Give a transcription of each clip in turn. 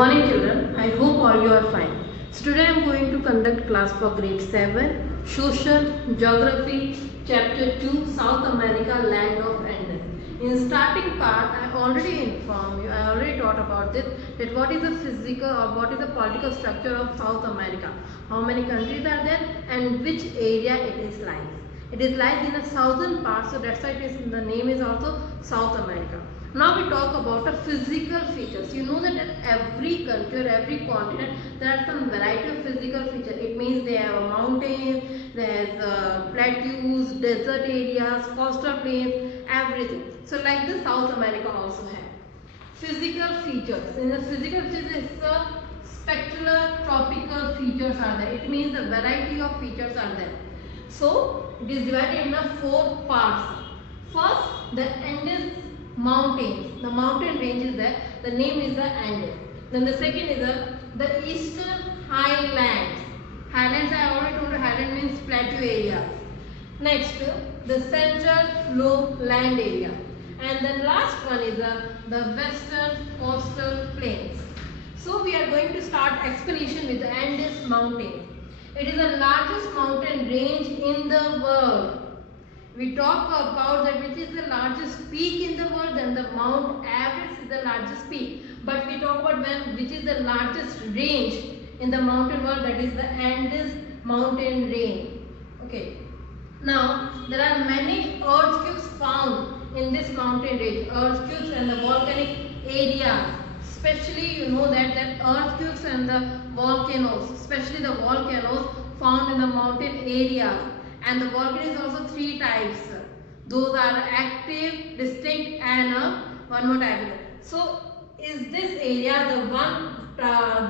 morning children, I hope all you are fine. So today I am going to conduct class for grade 7, Social Geography, Chapter 2, South America, Land of Andes. In starting part, I already informed you, I already taught about this, that what is the physical or what is the political structure of South America, how many countries are there and which area it is lies. It is lies in the southern part, so that's why the name is also South America. Now we talk about the physical features. You know that in every country or every continent there are some variety of physical features. It means they have mountains, there's plateaus, desert areas, coastal plains, everything. So like the South America also have physical features. In the physical features, it's the spectral tropical features are there. It means the variety of features are there. So it is divided into 4 parts. First, the Andes mountains. The mountain range is there. The name is the Andes. Then the second is the eastern highlands. Highlands, I already told you, highland means plateau area. Next, the central lowland area. And the last one is the western coastal plains. So we are going to start explanation with the Andes mountains. It is the largest mountain range in the world. We talk about that which is the largest peak in the world, then the Mount Everest is the largest peak. But we talk about which is the largest range in the mountain world, that is the Andes mountain range. Okay. Now there are many earthquakes found in this mountain range, earthquakes and the volcanic areas. Especially you know that earthquakes and the volcanoes, especially the volcanoes found in the mountain areas. And the volcano is also 3 types. Those are active, distinct and one more type. So is this area the one,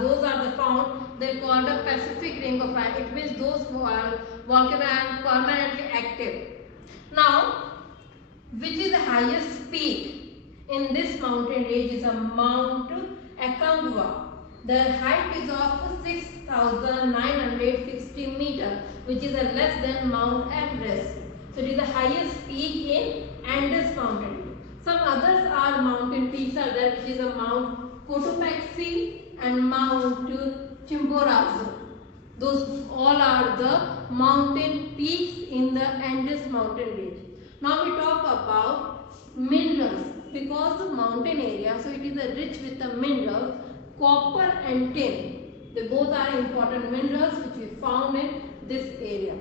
those are the found, they called the Pacific Ring of Fire. It means those volcanoes are permanently active. Now, which is the highest peak in this mountain range is a Mount Aconcagua. The height is of 6,960 meters, which is less than Mount Everest. So it is the highest peak in Andes mountain. Some others are mountain peaks are there, which is a Mount Cotopaxi and Mount Chimborazo. Those all are the mountain peaks in the Andes mountain range. Now we talk about minerals. Because the mountain area, so it is rich with the minerals, copper and tin. They both are important minerals which we found in this area.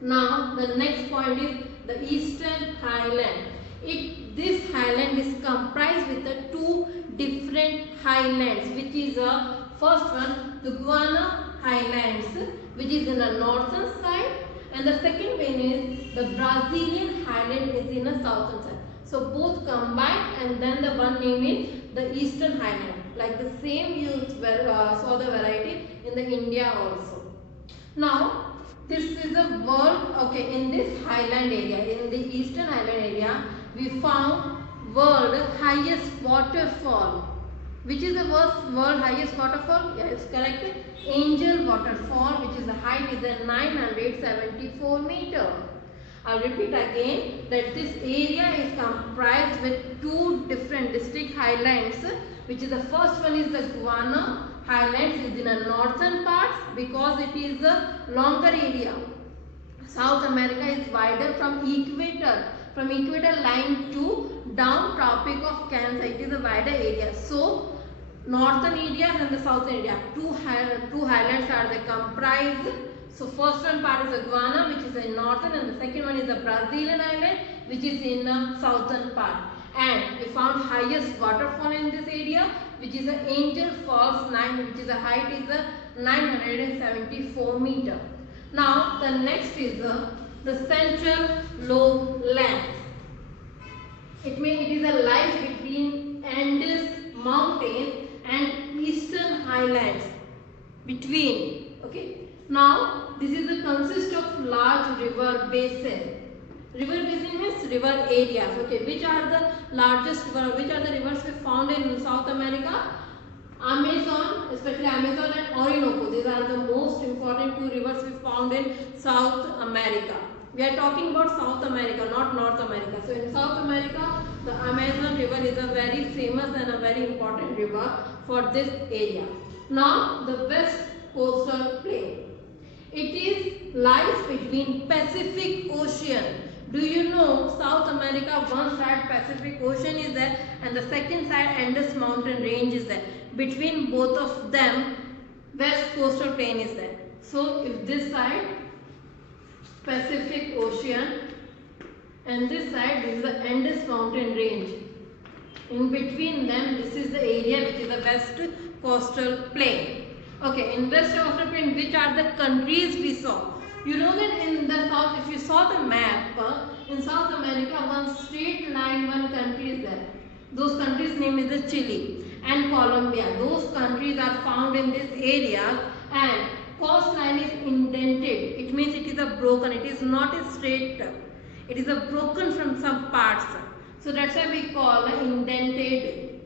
Now the next point is the eastern highland. This highland is comprised with the 2 different highlands, which is first one the Guiana highlands, which is in the northern side, and the second one is the Brazilian highland is in the southern side. So both combined and then the one name is the eastern highland. Like the same you saw the variety in the India also. Now this is a world, okay, in this highland area, in the eastern highland area, we found world highest waterfall. Which is the world highest waterfall? Yes, correct. Angel waterfall, which is the height is 974 meters. I'll repeat again that this area is comprised with 2 different distinct highlands, which is the first one is the Guiana highlands is in the northern parts because it is a longer area. South America is wider from equator line to down Tropic of Cancer. It is a wider area. So northern areas and the southern area, two highlands are they comprised. So first one part is the Guiana, which is in northern, and the second one is the Brazilian island, which is in the southern part. And we found highest waterfall in this area, which is the Angel Falls 9, which is the height is 974 meter. Now the next is the central lowlands. It is a lies between Andes mountains and eastern highlands between. Okay. Now this is the consist of large river basin. River basin means river areas. Okay, which are the largest river? Which are the rivers we found in South America? Amazon, especially Amazon and Orinoco. These are the most important 2 rivers we found in South America. We are talking about South America, not North America. So in South America, the Amazon River is a very famous and a very important river for this area. Now the West Coastal Plain. It is lies between Pacific Ocean. Do you know South America, one side Pacific Ocean is there and the second side Andes Mountain Range is there. Between both of them, West Coastal Plain is there. So if this side Pacific Ocean and this side is the Andes Mountain Range. In between them, this is the area which is the West Coastal Plain. Okay, in West Coastal Plain, which are the countries we saw? You know that in the south, if you saw the map, in South America, one straight line, one country is there. Those countries' name is the Chile and Colombia. Those countries are found in this area and coastline is indented. It means it is a broken. It is not a straight. It is a broken from some parts. So that's why we call indented.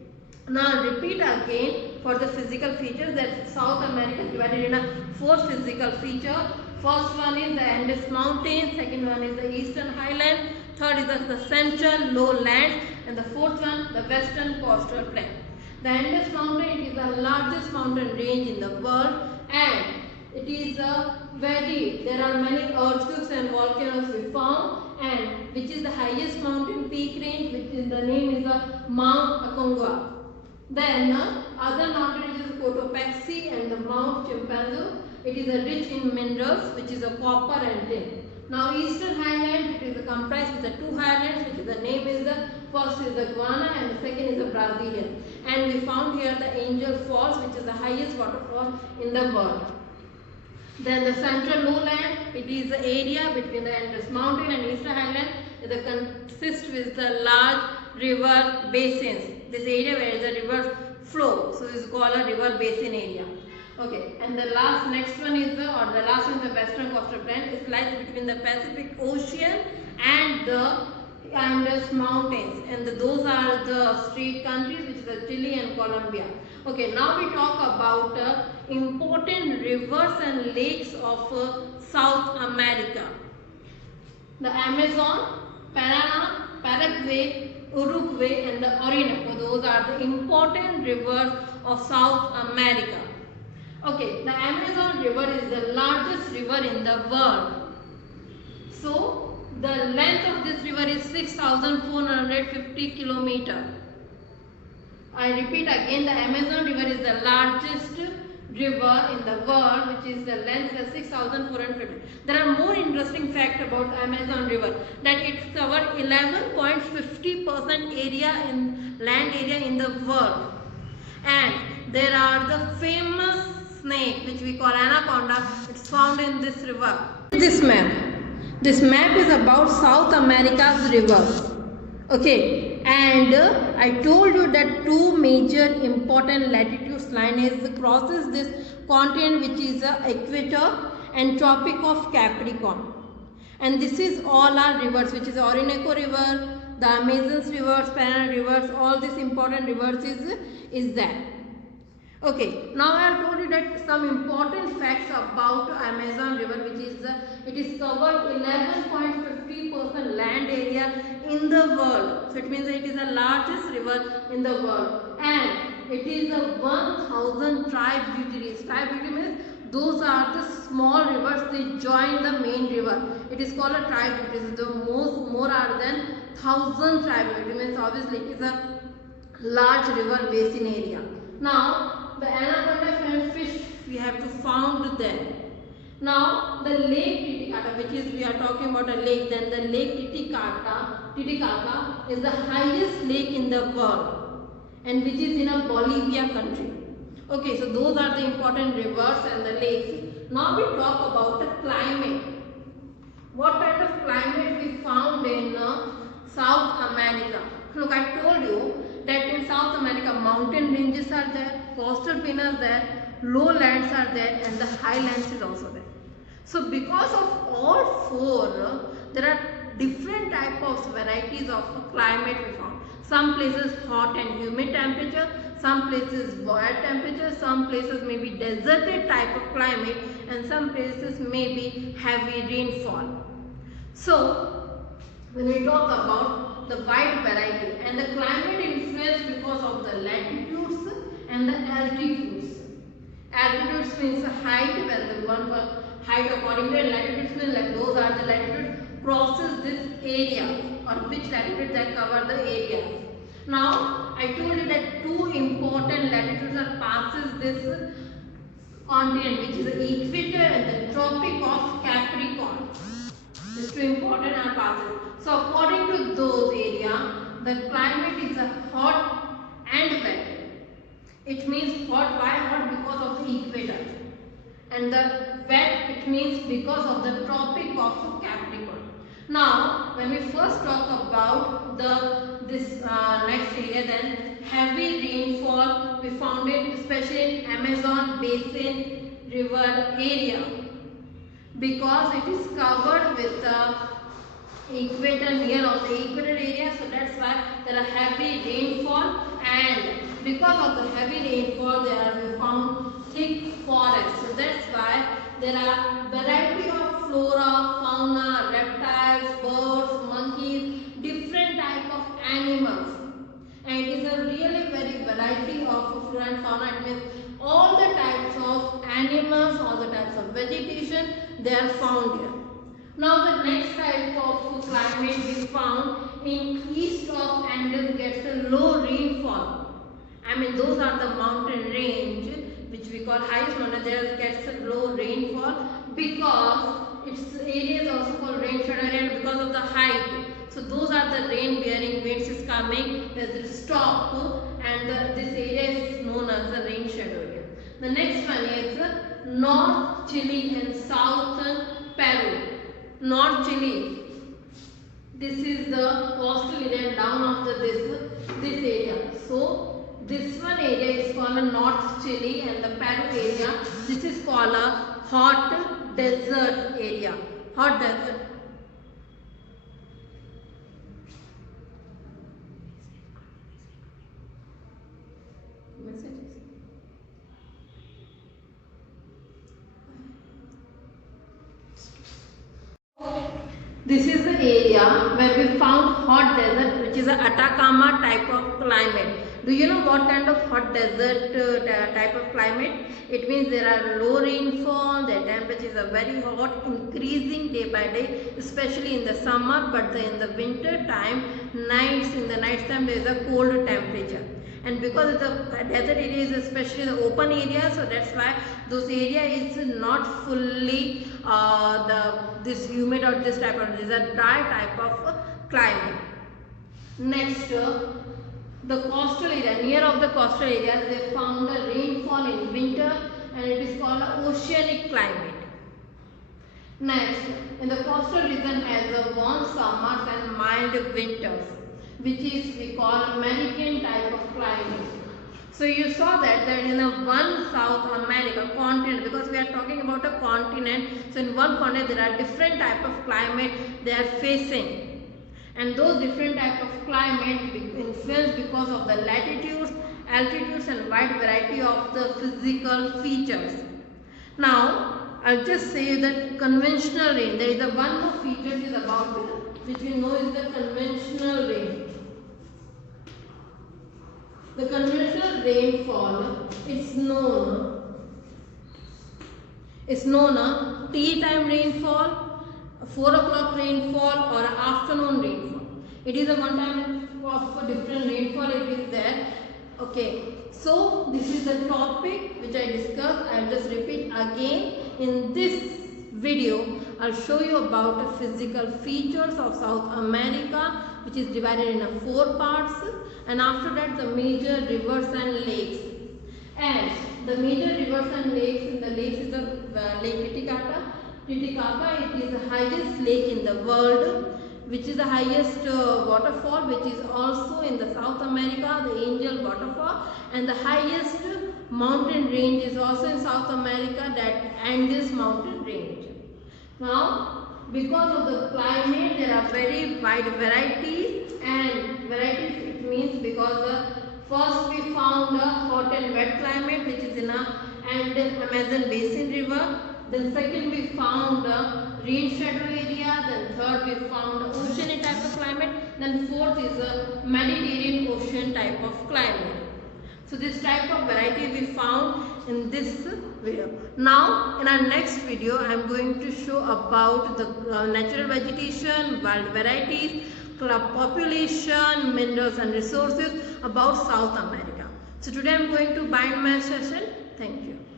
Now repeat again for the physical features that South America is divided in a 4 physical features. First one is the Andes Mountains, second one is the Eastern Highland, third is the Central Lowlands, and the fourth one the Western Coastal Plain. The Andes Mountain is the largest mountain range in the world and it is there are many earthquakes and volcanoes we found, and which is the highest mountain peak range, which is the name is Mount Aconcagua. Then other mountain ranges is Cotopaxi and the Mount Chimborazo. It is rich in minerals, which is a copper and tin. Now Eastern Highland, it is comprised with the 2 highlands, which is the name is the first is the Guiana and the second is the Brazilian. And we found here the Angel Falls, which is the highest waterfall in the world. Then the Central Lowland, it is the area between the Andes Mountain and Eastern Highland. It consists with the large river basins. This area where the rivers flow, so it's called a river basin area. Okay, and the next one is the Western Coastal Plain. It lies between the Pacific Ocean and the Andes Mountains, and those are the straight countries, which is the Chile and Colombia. Okay, now we talk about important rivers and lakes of South America. The Amazon, Paraná, Paraguay, Uruguay and the Orinoco. Those are the important rivers of South America. Okay, the Amazon River is the largest river in the world. So, the length of this river is 6,450 kilometers. I repeat again, the Amazon River is the largest river in the world, which is the length of 6,450. There are more interesting facts about Amazon River, that it covers 11.50% area in land area in the world, and there are the famous snake which we call anaconda. It's found in this river. This map is about South America's rivers. Okay, and I told you that 2 major important latitudes line crosses this continent, which is the equator and Tropic of Capricorn. And this is all our rivers, which is Orinoco River, the Amazons rivers, Paraná rivers, all these important rivers is there. Okay, now I have told you that some important facts about Amazon River, which is it is covered 11.50% land area in the world. So it means that it is the largest river in the world, and it is a 1,000 tributaries. Tributary means those are the small rivers, they join the main river. It is called a tributary. The more are than 1,000 tributaries. Means obviously it is a large river basin area. Now the anaconda fish we have to found there. Now the Lake Titicaca, which is we are talking about a lake, then the Lake Titicaca is the highest lake in the world, and which is in a Bolivia country. Okay, so those are the important rivers and the lakes. Now we talk about the climate. What kind of climate we found in South America? Look, I told you that in South America mountain ranges are there, coastal plain are there, lowlands are there, and the highlands is also there. So because of all 4, there are different type of varieties of climate we found. Some places hot and humid temperature, some places boil temperature, some places may be deserted type of climate, and some places may be heavy rainfall. So when we talk about the wide variety and the climate influence because of the latitudes and the altitudes. Altitudes means the height, when the one height according to latitudes means like those are the latitudes crosses this area, or which latitude that cover the area. Now I told you that two important latitudes are passes this continent, which is the equator and the Tropic of Capricorn. These two important are passes. So according to those area, the climate is a hot and wet. It means hot. Why hot? Because of the equator. And the wet, it means because of the Tropic of Capricorn. Now when we first talk about this next area, then heavy rainfall we found it especially in Amazon basin river area, because it is covered with the equator, near of the equator area, so that's why there are heavy rainfall, and because of the heavy rainfall there are found thick forests, so that's why there are variety of flora, fauna, reptiles, birds, monkeys, different type of animals, and it is a really very variety of flora and fauna. It means all the types of animals, all the types of vegetation, they are found here. Now the next type of climate we found in east of Andes gets a low rainfall. I mean those are the mountain range which we call highest mountain, there gets a low rainfall because its area is also called rain shadow area, and because of the height. So those are the rain bearing winds is coming, there's a stop, and this area is known as the rain shadow area. The next one is North Chile and Southern Peru. North Chile, this is the coastal area, and down after this area. So this one area is called a North Chile, and the Peru area, this is called a hot desert area. Hot desert. This is the area where we found hot desert, which is a Atacama type of climate. Do you know what kind of hot desert type of climate? It means there are low rainfall, the temperatures are very hot, increasing day by day, especially in the summer, but in the winter time, in the night time there is a cold temperature. And because the desert area is especially the open area, so that's why those area is not fully this humid or this type of, this is a dry type of climate. Next, the coastal area, near of the coastal areas they found the rainfall in winter, and it is called an oceanic climate. Next, in the coastal region has a warm summers and mild winters, which is we call American type of climate. So you saw that in one South America continent, because we are talking about a continent, so in one continent there are different type of climate they are facing, and those different type of climate influenced because of the latitudes, altitudes, and wide variety of the physical features. Now I'll just say that conventional rain, there is a one more feature is about it, which we know is the conventional rain. The conventional rainfall is known tea time rainfall, 4 o'clock rainfall, or afternoon rainfall. It is a one time of a different rainfall it is there. Okay, so this is the topic which I discussed. I will just repeat again. In this video I'll show you about the physical features of South America, which is divided in 4 parts, and after that the major rivers and lakes. And the major rivers and lakes, in the lakes is the Lake Titicaca. Titicaca, it is the highest lake in the world, which is the highest waterfall, which is also in the South America, the Angel waterfall, and the highest mountain range is also in South America, that Andes mountain range. Now, because of the climate, there are very wide varieties, and varieties it means because first we found a hot and wet climate, which is in a Amazon basin river. Then second we found rain shadow area, then third we found oceanic type of climate, then fourth is a Mediterranean ocean type of climate. So this type of variety we found in this video. Now in our next video I am going to show about the natural vegetation, wild varieties, population, minerals and resources about South America. So today I am going to bind my session. Thank you.